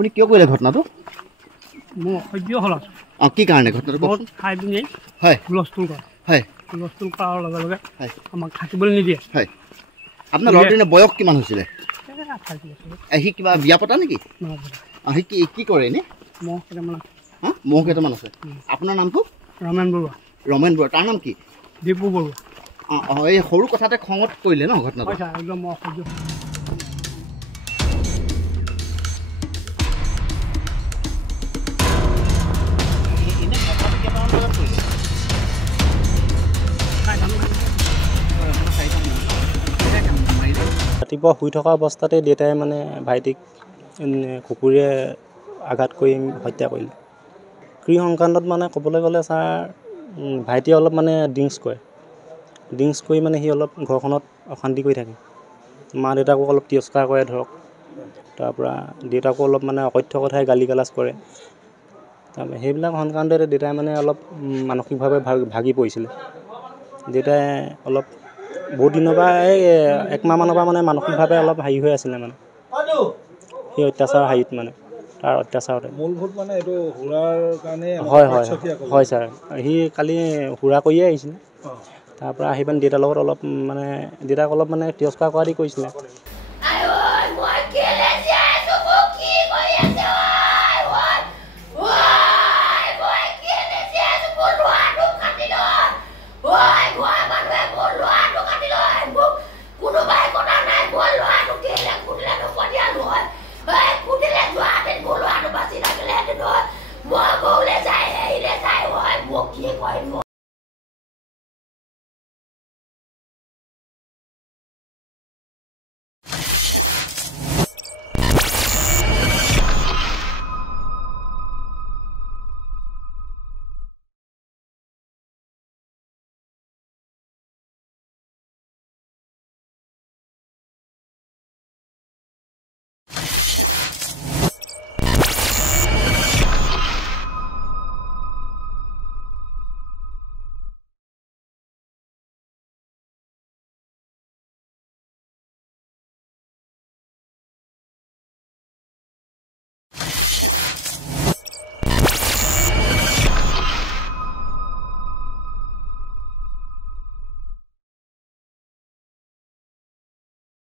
আপুনি কিয় কৰিলে ঘটনাটো মই অসহ্য হ'ল আছোঁ কি কাৰণে ঘটনাটো বহুত খাই পিনি হয় হুলস্থুল কৰে হয় হুলস্থুল কৰাৰ লগে লগে হয় আমাক থাকিবলৈ নিদিয়ে হয় আপোনাৰ ল'ৰাটোৰ বয়স কিমান হৈছিলে 28 বছৰ সি কিবা বিয়া পতা নেকি সি কি কৰে এনেই মহ কেইটামান হা মহ কেইটামান আছে আপোনাৰ নামটো ৰমেন বৰুৱা তাৰ নাম কি দীপু বৰুৱা এই সৰু কথাতে খঙত কৰিলে ন ঘটনাটো একদম মই অসহ্য ৰাতিপুৱা শুই থকা অৱস্থাতে দেউতাই মানে ভাইটিক কুকুৰে আঘাত কৰি হত্যা কৰিলে ক্ৰী সংক্ৰান্তত মানে ক'বলৈ গ'লে ছাৰ ভাইটিয়ে অলপ মানে ড্ৰিংকছ কৰি মানে সি অলপ ঘৰখনত অশান্তি কৰি থাকে মা দেউতাকো অলপ তিৰস্কাৰ কৰে ধৰক তাৰপৰা দেউতাকো অলপ মানে অকথ্য কথাই গালি গালাজ কৰে তাৰপৰা সেইবিলাক সংক্ৰান্ততে দেউতাই মানে অলপ মানসিকভাৱে ভাগি পৰিছিলে দেউতাই অলপ বহুত দিনৰ পৰা এই একমাহমানৰ পৰা মানে মানসিকভাৱে অলপ হেৰি হৈ আছিলে মানে সেই অত্যাচাৰ হেৰিত মানে তাৰ অত্যাচাৰতে মূলভূত মানে এইটো সুৰাৰ কাৰণে হয় ছাৰ সি কালি সুৰা কৰিয়ে আহিছিলে তাৰপৰা আহি পিনে দেউতাৰ লগত অলপ মানে দেউতাক অলপ মানে তিৰস্কাৰ কৰা দি কৰিছিলে